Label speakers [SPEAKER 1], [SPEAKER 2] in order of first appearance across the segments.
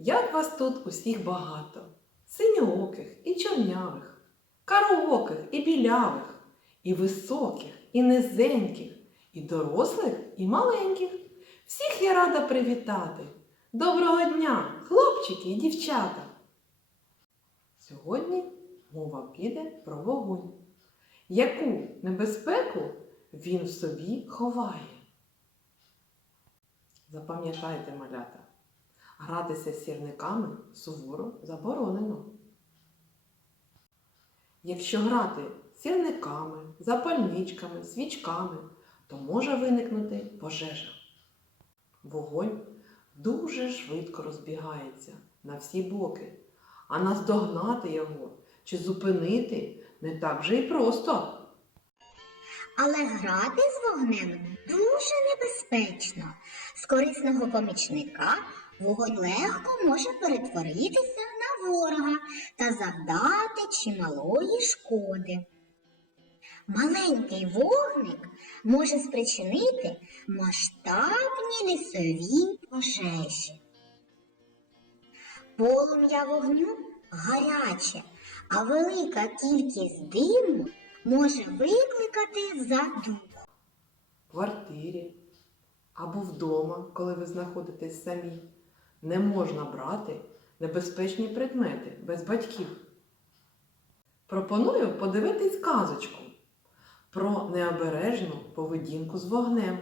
[SPEAKER 1] Як вас тут усіх багато, синьооких і чорнявих, карооких і білявих, і високих, і низеньких, і дорослих, і маленьких. Всіх я рада привітати. Доброго дня, хлопчики і дівчата! Сьогодні мова піде про вогонь. Яку небезпеку він в собі ховає? Запам'ятайте, малята, гратися з сірниками суворо заборонено. Якщо грати сірниками, запальничками, свічками, то може виникнути пожежа. Вогонь дуже швидко розбігається на всі боки, а наздогнати його чи зупинити не так вже й просто.
[SPEAKER 2] Але грати з вогнем дуже небезпечно. З корисного помічника вогонь легко може перетворитися на ворога та завдати чималої шкоди. Маленький вогник може спричинити масштабні лісові пожежі. Полум'я вогню гаряче, а велика кількість диму може викликати задух.
[SPEAKER 1] В квартирі або вдома, коли ви знаходитесь самі, не можна брати небезпечні предмети без батьків. Пропоную подивитись казочку про необережну поведінку з вогнем.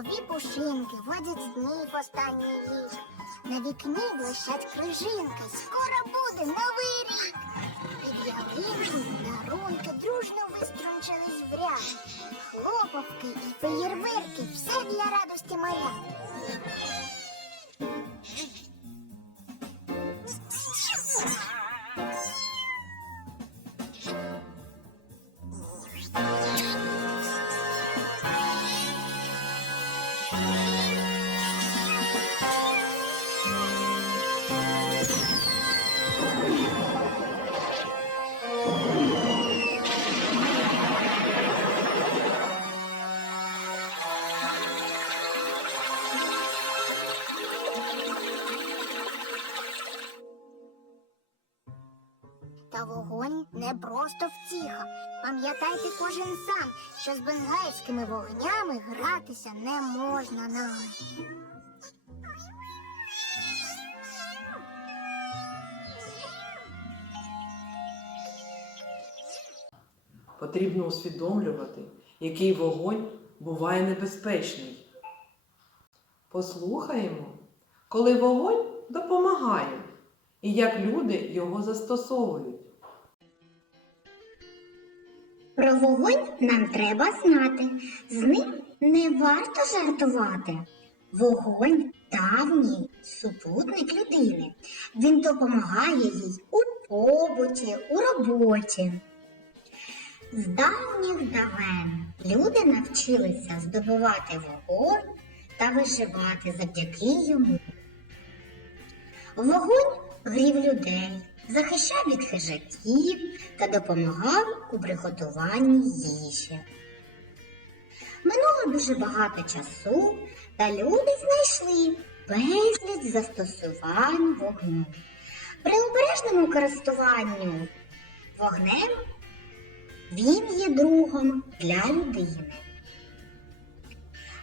[SPEAKER 3] В'ються пушинки, водять сніг останній їж. На вікні блищать крижинки, скоро буде новий рік. Під ялинки, дарунки дружно Пам'ятайте кожен сам, що з бенгальськими вогнями гратися не можна нам.
[SPEAKER 1] Потрібно усвідомлювати, який вогонь буває небезпечний. Послухаємо, коли вогонь допомагає і як люди його застосовують.
[SPEAKER 2] Про вогонь нам треба знати. З ним не варто жартувати. Вогонь давній супутник людини. Він допомагає їй у побуті, у роботі. З давніх давен люди навчилися здобувати вогонь та виживати завдяки йому. Вогонь грів людей, захищав від хижаків та допомагав у приготуванні їжі. Минуло дуже багато часу, та люди знайшли безліч застосувань вогню. При обережному користуванню вогнем він є другом для людини.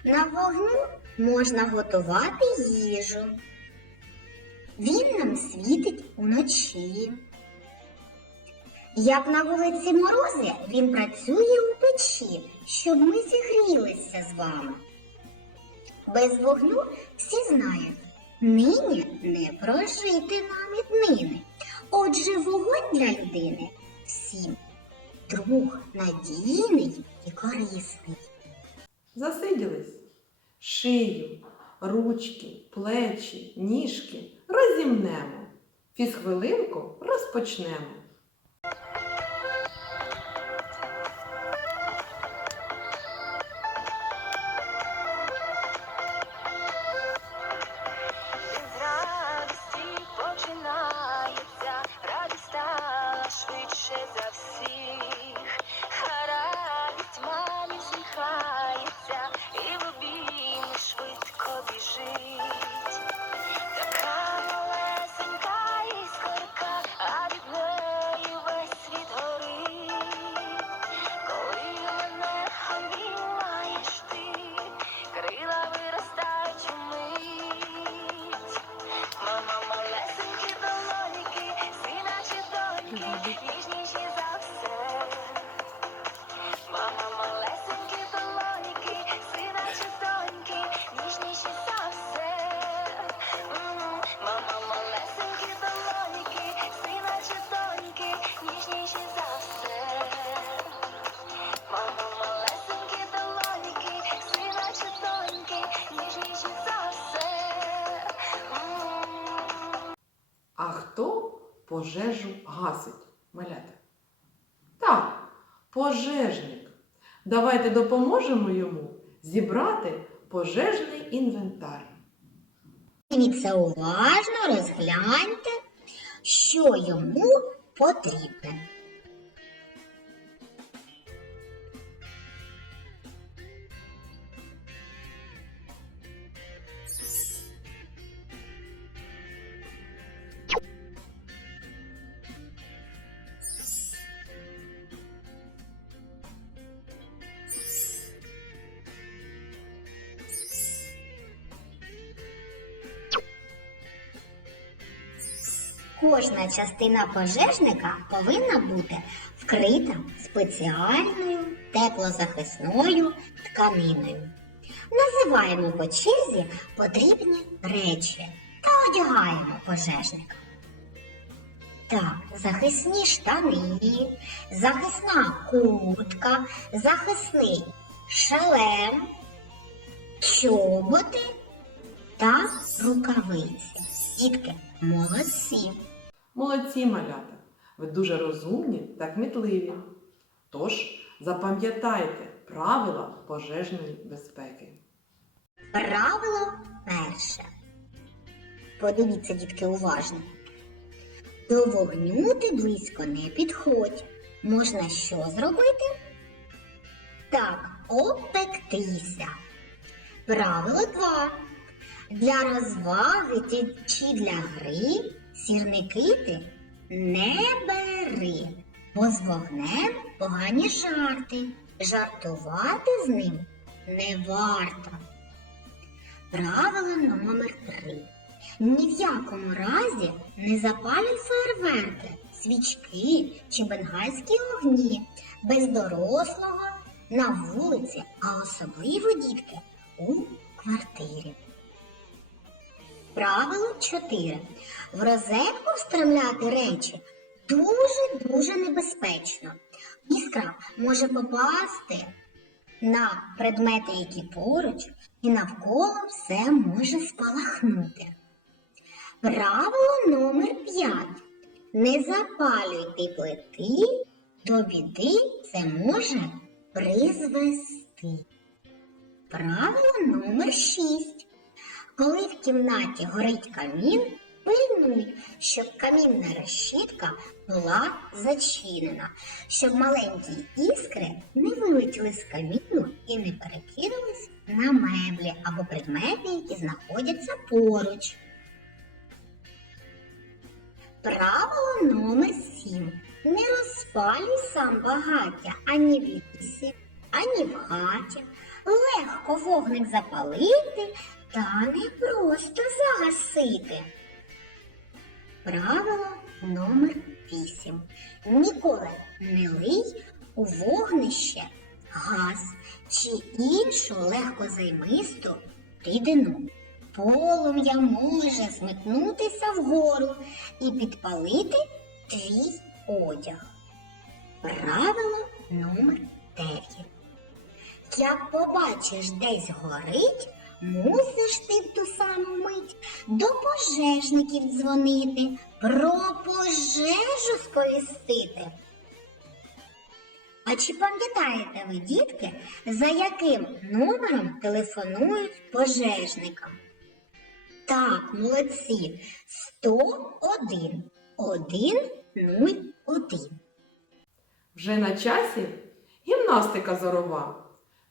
[SPEAKER 2] На вогню можна готувати їжу. Він нам світить уночі. Як на вулиці морози, він працює у печі, щоб ми зігрілися з вами. Без вогню всі знають, нині не прожити нам віднини. Отже, вогонь для людини всім друг надійний і корисний.
[SPEAKER 4] Засиділись. Шию, ручки, плечі, ніжки розімнемо. Фізхвилинку розпочнемо. Пожежу гасить? Малята? Так, пожежник. Давайте допоможемо йому зібрати пожежний інвентар.
[SPEAKER 2] Дивіться уважно, розгляньте, що йому потрібно. Кожна частина пожежника повинна бути вкрита спеціальною теплозахисною тканиною. Називаємо по черзі потрібні речі та одягаємо пожежника. Так, захисні штани, захисна куртка, захисний шалем, чоботи та рукавиці. Дітки, молодці!
[SPEAKER 4] Молодці малята! Ви дуже розумні та кмітливі. Тож запам'ятайте правила пожежної безпеки.
[SPEAKER 2] Правило перше. Подивіться, дітки, уважно. До вогню ти близько не підходь. Можна що зробити? Так, обпектися. Правило 2. Для розваги чи для гри сірники ти не бери, бо з вогнем погані жарти. Жартувати з ним не варто. Правило номер 3. Ні в якому разі не запалюй фейерверки, свічки чи бенгальські огні без дорослого на вулиці, а особливо дітки у квартирі. Правило 4. В розетку встромляти речі дуже-дуже небезпечно. Іскра може попасти на предмети, які поруч, і навколо все може спалахнути. Правило номер 5. Не запалюйте плити, до біди це може призвести. Правило номер 6. Коли в кімнаті горить камін, пильнуй, щоб камінна решітка була зачинена, щоб маленькі іскри не вилетіли з каміну і не перекинулись на меблі або предмети, які знаходяться поруч. Правило номер 7. Не розпалюй сам багаття ані в лісі, ані в хаті. Легко вогник запалити та не просто загасити. Правило номер 8. Ніколи не лий у вогнище газ чи іншу легкозаймисту рідину. Полум'я може зметнутися вгору і підпалити твій одяг. Правило номер 9. Як побачиш десь горить, мусиш ти в ту саму мить до пожежників дзвонити, про пожежу сповістити. А чи пам'ятаєте ви, дітки, за яким номером телефонують пожежникам? Так, молодці, 101 101.
[SPEAKER 1] Вже на часі гімнастика зорова.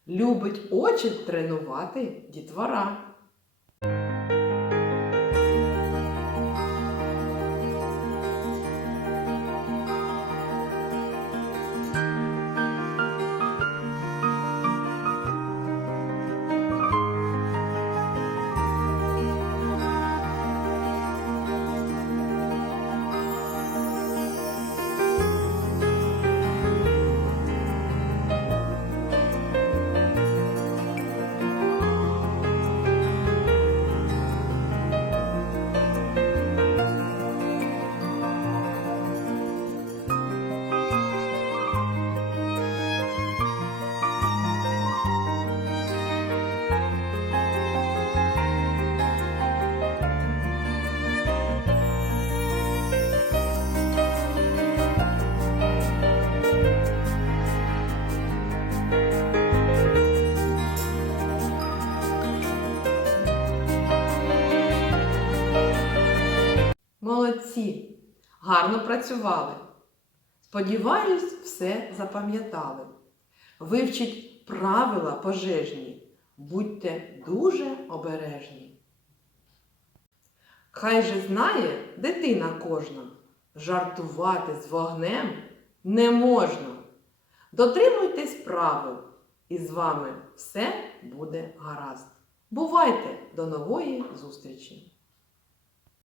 [SPEAKER 1] Любить очі тренувати дітвора. Гарно працювали. Сподіваюсь, все запам'ятали. Вивчіть правила пожежні. Будьте дуже обережні. Хай же знає дитина кожна, жартувати з вогнем не можна. Дотримуйтесь правил, і з вами все буде гаразд. Бувайте до нової зустрічі!